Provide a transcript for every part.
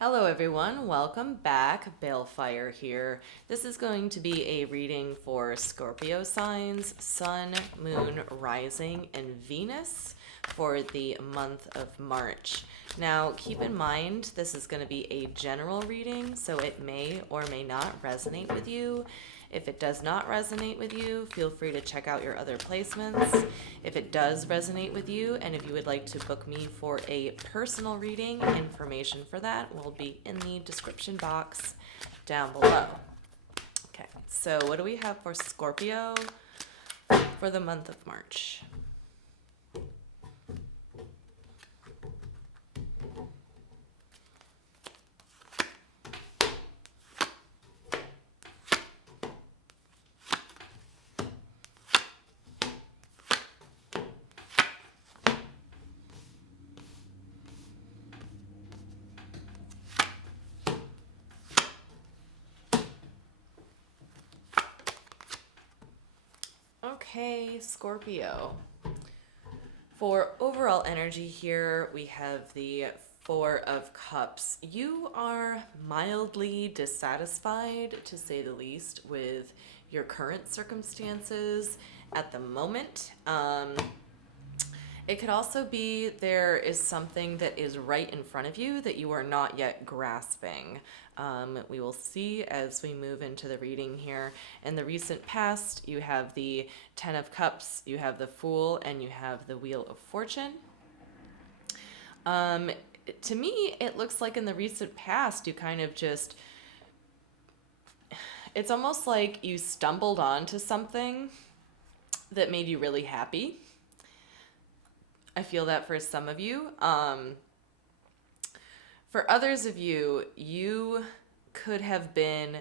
Hello everyone, welcome back. Balefire here. This is going to be a reading for Scorpio signs, Sun, Moon, Rising, and Venus for the month of March. Now, keep in mind this is going to be a general reading, so it may or may not resonate with you. If it does not resonate with you, feel free to check out your other placements. If it does resonate with you, and if you would like to book me for a personal reading, information for that will be in the description box down below. Okay, so what do we have for Scorpio for the month of March? Okay, Scorpio. For overall energy here, we have the Four of Cups. You are mildly dissatisfied, to say the least, with your current circumstances at the moment. It could also be there is something that is right in front of you that you are not yet grasping. We will see as we move into the reading here. In the recent past, you have the Ten of Cups, you have the Fool, and you have the Wheel of Fortune. To me, it looks like in the recent past, you kind of just, it's almost like you stumbled onto something that made you really happy. I feel that for some of you. For others of you, you could have been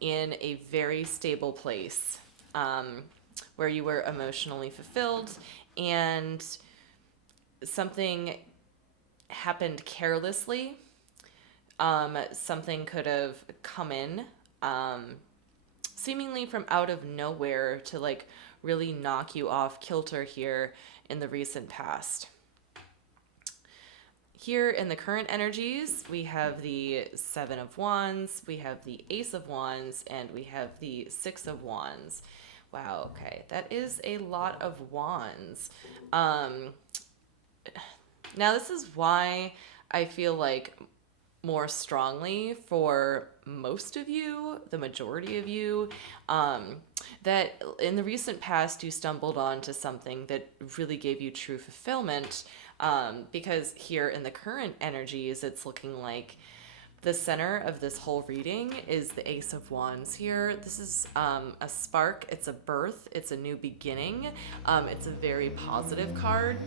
in a very stable place where you were emotionally fulfilled and something happened carelessly. Something could have come in seemingly from out of nowhere to like really knock you off kilter here in the recent past. Here in the current energies, we have the Seven of Wands, we have the Ace of Wands, and we have the Six of Wands. Wow, okay, that is a lot of wands. Now, this is why I feel like more strongly for most of you, the majority of you, that in the recent past you stumbled onto something that really gave you true fulfillment. Because here in the current energies, it's looking like the center of this whole reading is the Ace of Wands here. This is a spark, it's a birth, it's a new beginning. It's a very positive card.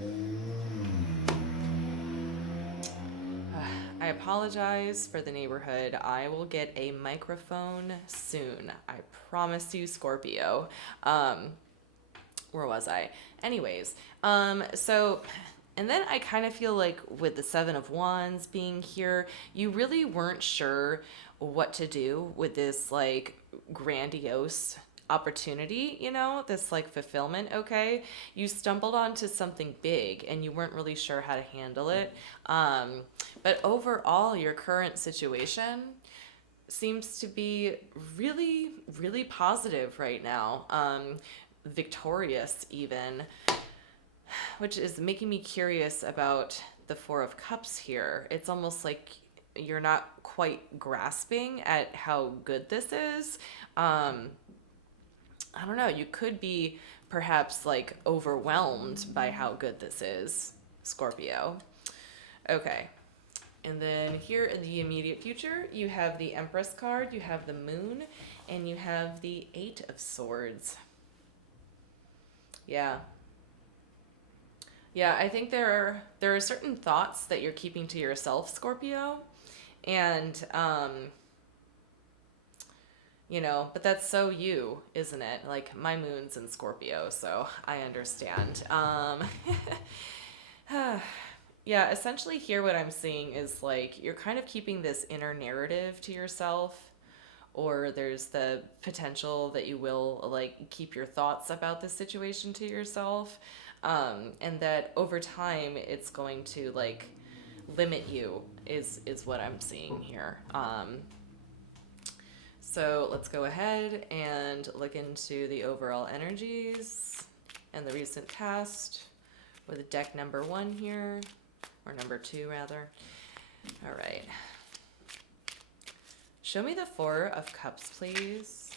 I apologize for the neighborhood. I will get a microphone soon. I promise you, Scorpio. Where was I? Anyways, so, and then I kind of feel like with the Seven of Wands being here, you really weren't sure what to do with this like grandiose opportunity, this like fulfillment. Okay, you stumbled onto something big and you weren't really sure how to handle it. But overall, your current situation seems to be really, really positive right now. Victorious, even, which is making me curious about the Four of Cups here. It's almost like you're not quite grasping at how good this is. I don't know, you could be perhaps like overwhelmed by how good this is, Scorpio. Okay. And then here in the immediate future, you have the Empress card, you have the Moon, and you have the Eight of Swords. Yeah. Yeah, I think there are certain thoughts that you're keeping to yourself, Scorpio. And but that's so you, isn't it? Like my moon's in Scorpio, so I understand. Yeah, essentially here what I'm seeing is like you're kind of keeping this inner narrative to yourself, or there's the potential that you will like keep your thoughts about the situation to yourself. And that over time it's going to like limit you is what I'm seeing here. So let's go ahead and look into the overall energies and the recent past with deck number 1 here, or number 2 rather. All right. Show me the 4 of Cups, please.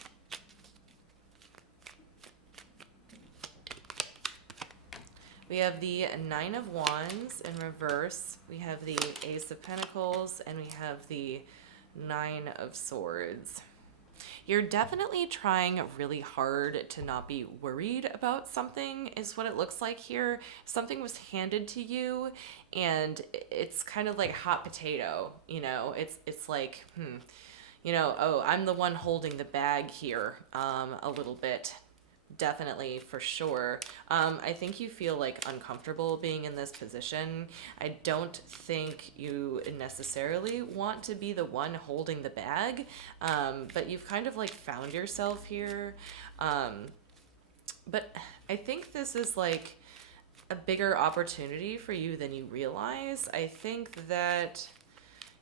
We have the 9 of Wands in reverse. We have the Ace of Pentacles, and we have the 9 of Swords. You're definitely trying really hard to not be worried about something, is what it looks like here. Something was handed to you, and it's kind of like hot potato, you know? It's like, you know, oh, I'm the one holding the bag here, a little bit. Definitely, for sure. I think you feel like uncomfortable being in this position. I don't think you necessarily want to be the one holding the bag, but you've kind of like found yourself here. But I think this is like a bigger opportunity for you than you realize. I think that,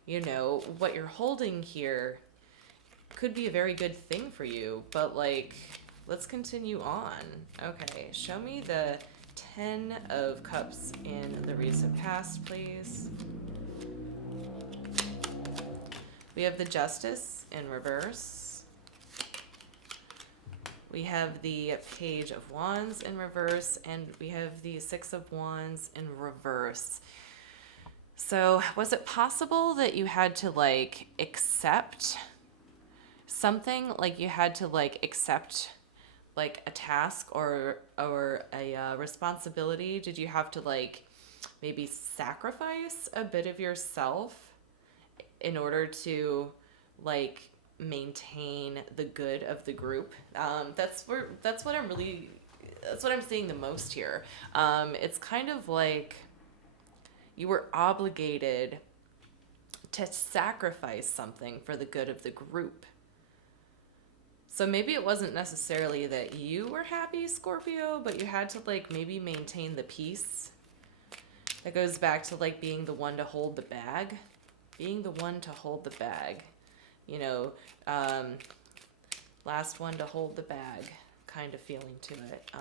you know, what you're holding here could be a very good thing for you, but like, let's continue on. Okay, show me the 10 of Cups in the recent past, please. We have the Justice in reverse. We have the Page of Wands in reverse, and we have the 6 of Wands in reverse. So, was it possible that you had to like accept something? Like you had to like accept like a task or a responsibility? Did you have to like maybe sacrifice a bit of yourself in order to like maintain the good of the group? That's what I'm seeing the most here. It's kind of like you were obligated to sacrifice something for the good of the group. So maybe it wasn't necessarily that you were happy, Scorpio, but you had to like maybe maintain the peace. That goes back to like being the one to hold the bag. Being the one to hold the bag. You know, last one to hold the bag kind of feeling to it.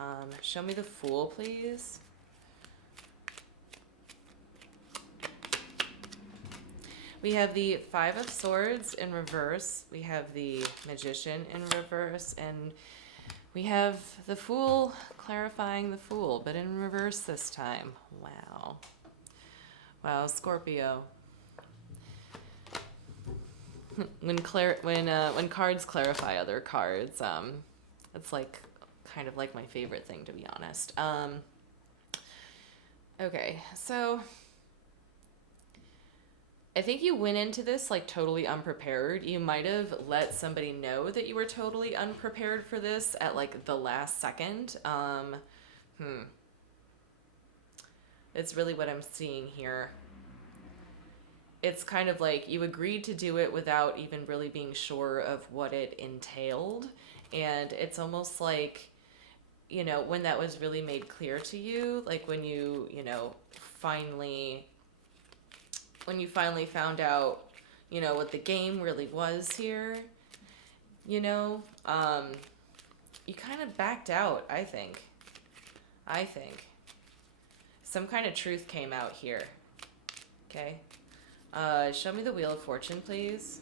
Show me the Fool, please. We have the 5 of Swords in reverse. We have the Magician in reverse. And we have the Fool clarifying the Fool, but in reverse this time. Wow. Wow, Scorpio. When cards clarify other cards, it's like kind of like my favorite thing, to be honest. Okay, so I think you went into this like totally unprepared. You might have let somebody know that you were totally unprepared for this at like the last second. It's really what I'm seeing here. It's kind of like you agreed to do it without even really being sure of what it entailed. And it's almost like, you know, when that was really made clear to you, like when you finally found out, you know, what the game really was here, you know, you kind of backed out, I think. Some kind of truth came out here. Okay. Show me the Wheel of Fortune, please.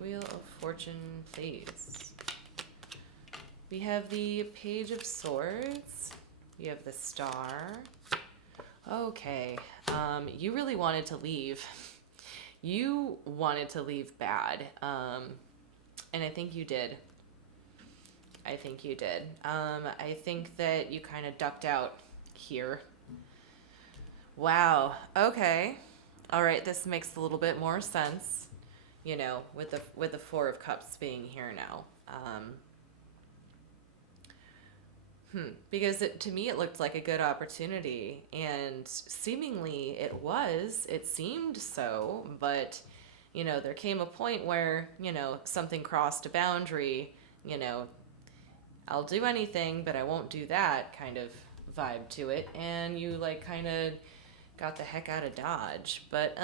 Wheel of Fortune, please. We have the Page of Swords. We have the Star. Okay. You really wanted to leave. You wanted to leave bad. And I think you did. I think that you kind of ducked out here. Wow. Okay. All right. This makes a little bit more sense, you know, with the 4 of Cups being here now. Because to me, it looked like a good opportunity, and seemingly it seemed so, but, you know, there came a point where, you know, something crossed a boundary, you know, I'll do anything, but I won't do that kind of vibe to it, and you like kind of got the heck out of Dodge. But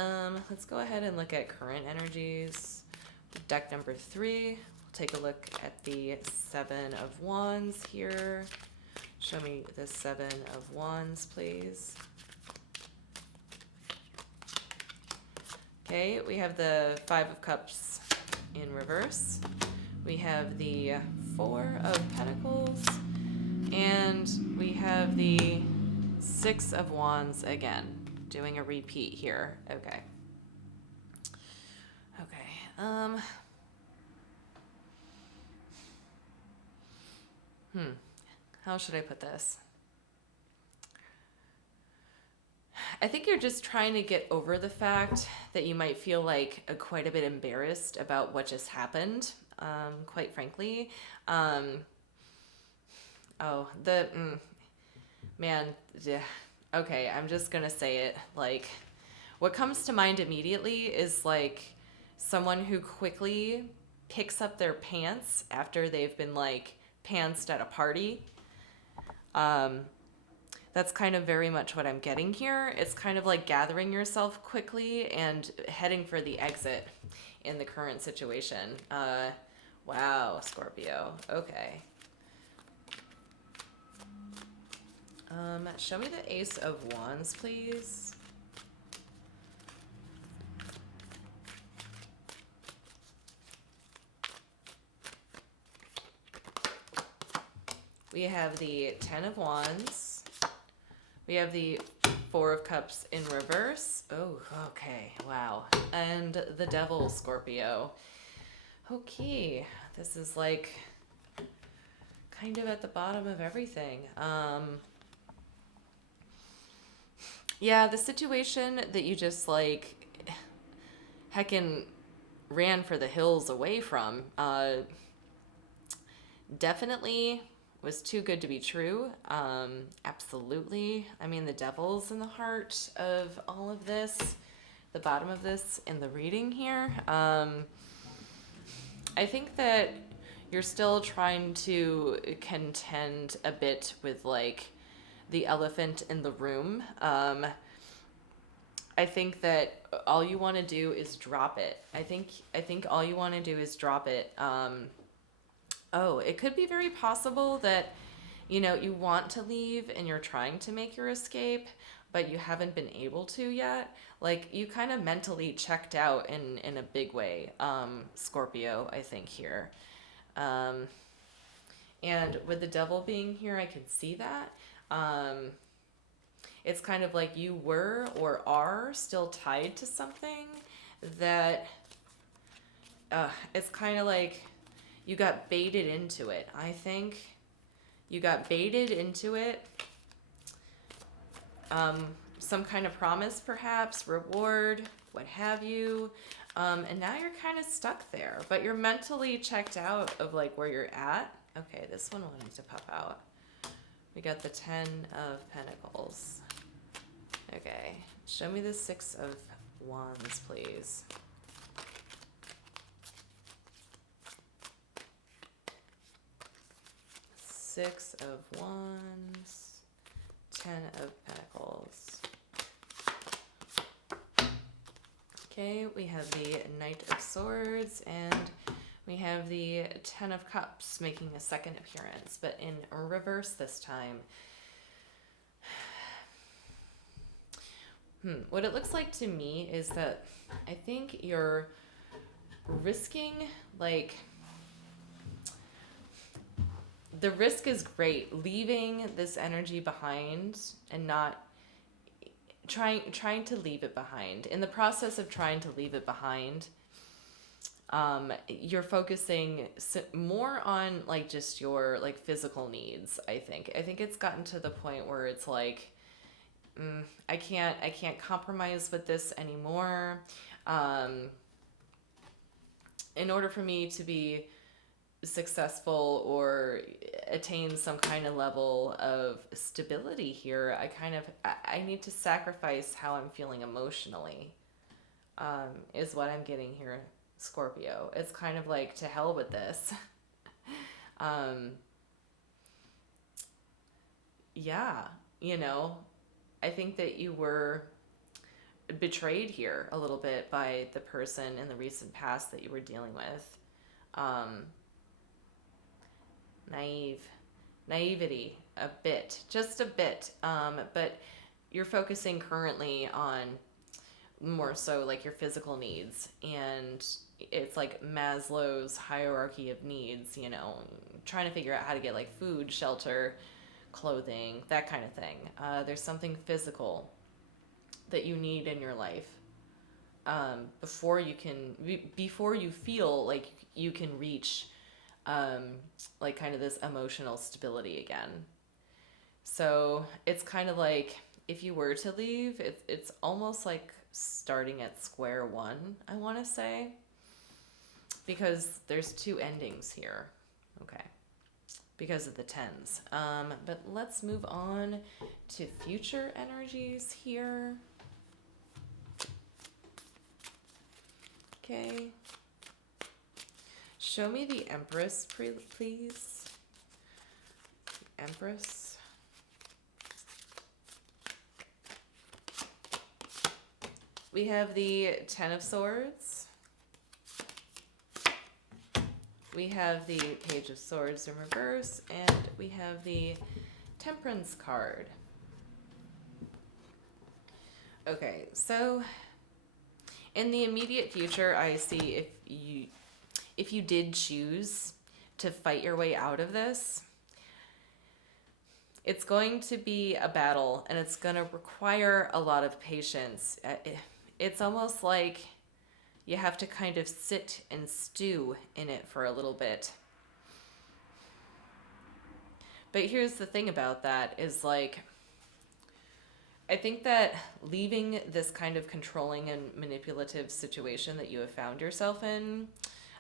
let's go ahead and look at current energies. Deck number 3. We'll take a look at the 7 of Wands here. Show me the 7 of Wands, please. Okay, we have the 5 of Cups in reverse. We have the 4 of Pentacles. And we have the 6 of Wands again, doing a repeat here. Okay. Okay. How should I put this? I think you're just trying to get over the fact that you might feel like quite a bit embarrassed about what just happened, quite frankly. Man, yeah. Okay, I'm just gonna say it. Like, what comes to mind immediately is like someone who quickly picks up their pants after they've been like pantsed at a party. That's kind of very much what I'm getting here. It's kind of like gathering yourself quickly and heading for the exit in the current situation. Wow, Scorpio. Okay. Show me the Ace of Wands, please. We have the 10 of Wands. We have the 4 of Cups in reverse. Oh, okay. Wow. And the Devil Scorpio. Okay. This is like kind of at the bottom of everything. Yeah, the situation that you just like heckin' ran for the hills away from definitely was too good to be true. Absolutely. I mean, the devil's in the heart of all of this, the bottom of this in the reading here. I think that you're still trying to contend a bit with like the elephant in the room. I think that all you want to do is drop it. I think all you want to do is drop it. It could be very possible that, you know, you want to leave and you're trying to make your escape, but you haven't been able to yet. Like, you kind of mentally checked out in a big way, Scorpio, I think, here. And with the devil being here, I can see that. It's kind of like you were or are still tied to something that it's kind of like you got baited into it. I think you got baited into it. Some kind of promise, perhaps, reward, what have you. And now you're kind of stuck there, but you're mentally checked out of like where you're at. Okay, this one wanted to pop out. We got the 10 of Pentacles. Okay, show me the 6 of Wands, please. Six of Wands, 10 of Pentacles. Okay, we have the Knight of Swords, and we have the 10 of Cups making a second appearance, but in reverse this time. What it looks like to me is that I think you're risking, like, the risk is great, leaving this energy behind and not trying to leave it behind. In the process of trying to leave it behind, you're focusing more on like just your like physical needs. I think it's gotten to the point where it's like, I can't compromise with this anymore. In order for me to be successful or attain some kind of level of stability here, I need to sacrifice how I'm feeling emotionally, is what I'm getting here, Scorpio. It's kind of like, to hell with this. Yeah, you know, I think that you were betrayed here a little bit by the person in the recent past that you were dealing with. Um, naive, naivety, a bit, just a bit. But you're focusing currently on more so like your physical needs, and it's like Maslow's hierarchy of needs, you know, trying to figure out how to get like food, shelter, clothing, that kind of thing. There's something physical that you need in your life, before you feel like you can reach, like kind of this emotional stability again. So it's kind of like if you were to leave, it's almost like starting at square one, I want to say, because there's two endings here. Okay. Because of the tens. But let's move on to future energies here. Okay. Show me the Empress, please. Empress. We have the Ten of Swords. We have the Page of Swords in reverse, and we have the Temperance card. Okay, so in the immediate future, I see if you did choose to fight your way out of this, it's going to be a battle, and it's going to require a lot of patience. It's almost like you have to kind of sit and stew in it for a little bit. But here's the thing about that is like, I think that leaving this kind of controlling and manipulative situation that you have found yourself in,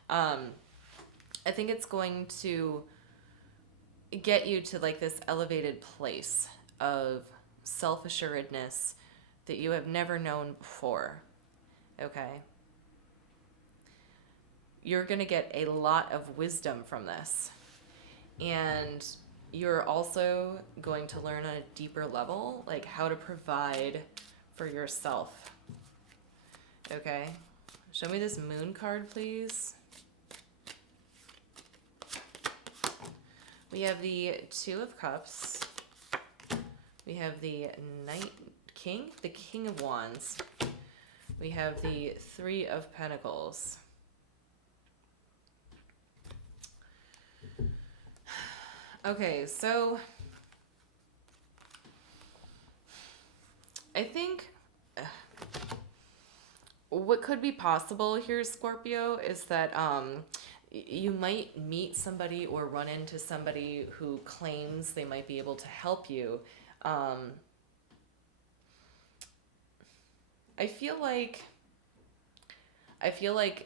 I think it's going to get you to like this elevated place of self-assuredness that you have never known before. Okay? You're going to get a lot of wisdom from this. And you're also going to learn on a deeper level, like how to provide for yourself. Okay? Show me this Moon card, please. We have the Two of Cups. We have the the King of Wands. We have the Three of Pentacles. Okay, so I think what could be possible here, Scorpio, is that you might meet somebody or run into somebody who claims they might be able to help you. I feel like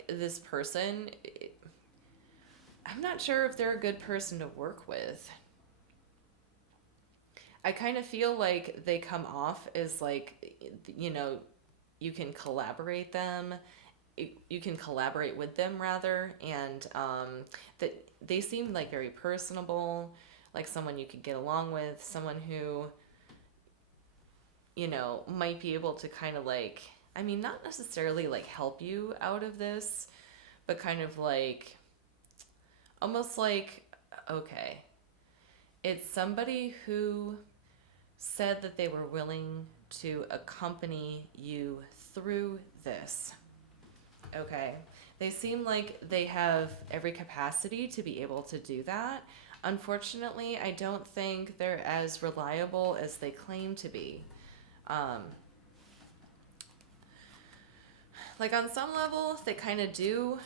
this person, I'm not sure if they're a good person to work with. I kind of feel like they come off as like, you know, you can collaborate with them rather, and that they seem like very personable, like someone you could get along with, someone who, you know, might be able to kind of like, I mean, not necessarily like help you out of this, but kind of like, almost like, okay, it's somebody who said that they were willing to accompany you through this. Okay. They seem like they have every capacity to be able to do that. Unfortunately, I don't think they're as reliable as they claim to be. Like on some level, they kind of do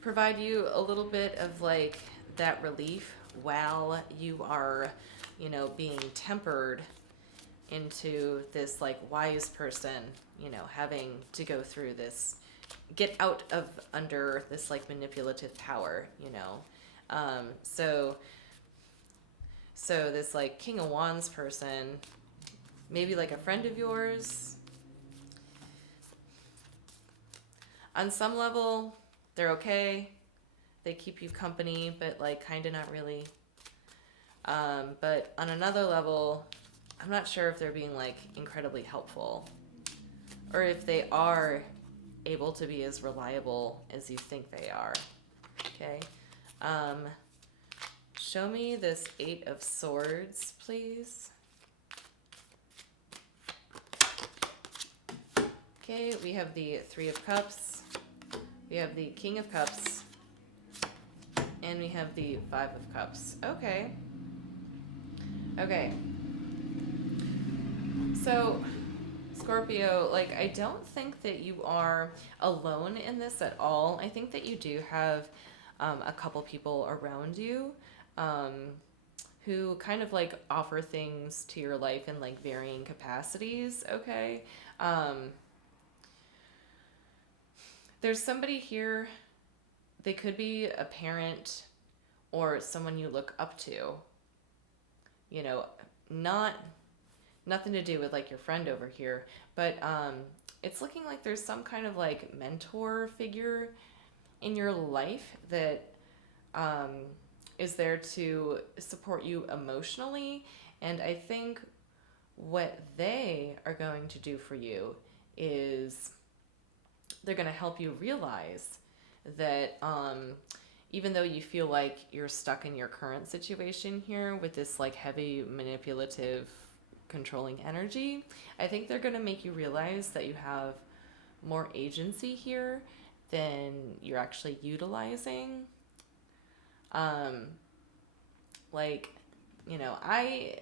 provide you a little bit of like that relief while you are, you know, being tempered into this like wise person, you know, having to go through this, get out of under this like manipulative power, you know. So this like King of Wands person, maybe like a friend of yours. On some level, they're okay. They keep you company, but like kind of not really. But on another level, I'm not sure if they're being like incredibly helpful, or if they are able to be as reliable as you think they are. Okay. Show me this Eight of Swords, please. Okay, we have the Three of Cups, we have the King of Cups, and we have the Five of Cups. Okay. Okay. So, Scorpio, like, I don't think that you are alone in this at all. I think that you do have a couple people around you who kind of like offer things to your life in like varying capacities, okay? There's somebody here, they could be a parent or someone you look up to, you know, nothing to do with like your friend over here, but it's looking like there's some kind of like mentor figure in your life that is there to support you emotionally. And I think what they are going to do for you is they're going to help you realize that even though you feel like you're stuck in your current situation here with this like heavy manipulative controlling energy, I think they're going to make you realize that you have more agency here than you're actually utilizing. Like, you know, I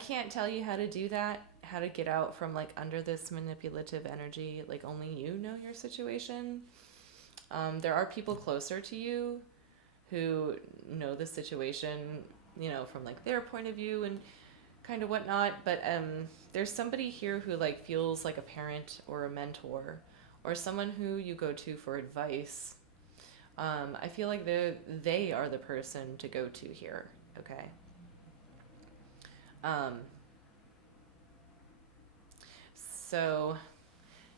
can't tell you how to do that, how to get out from like under this manipulative energy. Like, only you know your situation. There are people closer to you who know the situation, you know, from like their point of view and kind of whatnot. But there's somebody here who like feels like a parent or a mentor or someone who you go to for advice. I feel like they are the person to go to here, okay? So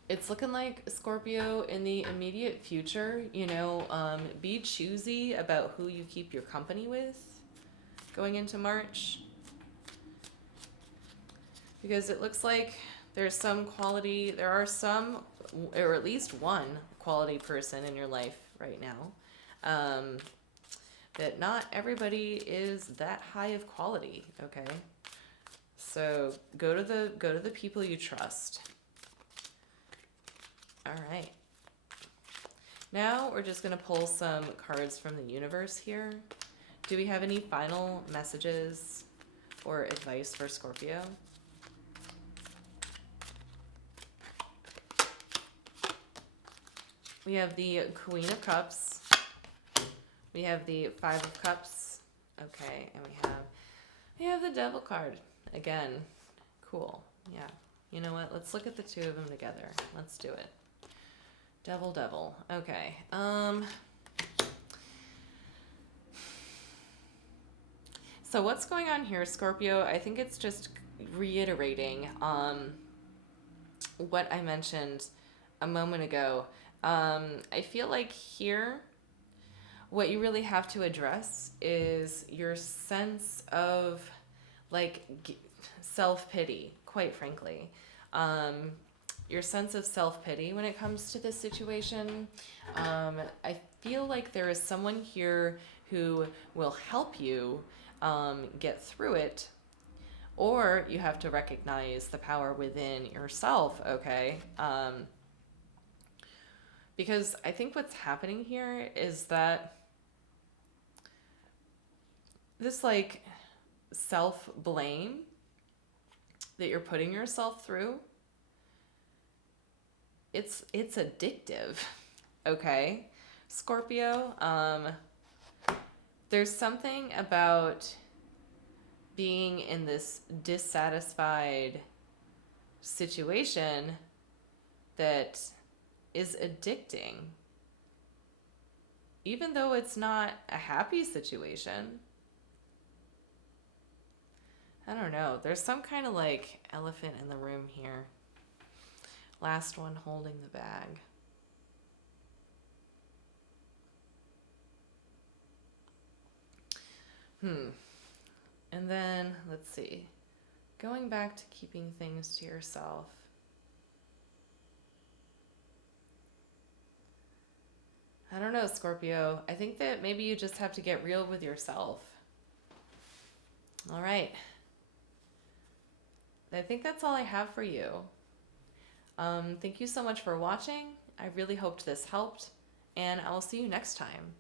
it's looking like, Scorpio, in the immediate future, you know, be choosy about who you keep your company with going into March. Because it looks like there's some quality, there are some, or at least one quality person in your life right now, that not everybody is that high of quality, okay? So go to the people you trust. All right. Now we're just going to pull some cards from the universe here. Do we have any final messages or advice for Scorpio? We have the Queen of Cups. We have the Five of Cups. Okay, and we have the Devil card. Again, cool. Yeah. You know what? Let's look at the two of them together. Let's do it. Devil. Okay. So what's going on here, Scorpio? I think it's just reiterating what I mentioned a moment ago. I feel like here, what you really have to address is your sense of like self-pity, quite frankly. Your sense of self-pity when it comes to this situation. I feel like there is someone here who will help you get through it, or you have to recognize the power within yourself, okay? Because I think what's happening here is that this like self-blame that you're putting yourself through, it's addictive, okay, Scorpio? There's something about being in this dissatisfied situation that is addicting, even though it's not a happy situation. I don't know. There's some kind of like elephant in the room here. Last one holding the bag. And then, let's see. going back to keeping things to yourself. I don't know, Scorpio. I think that maybe you just have to get real with yourself. All right. I think that's all I have for you. Thank you so much for watching. I really hoped this helped, and I will see you next time.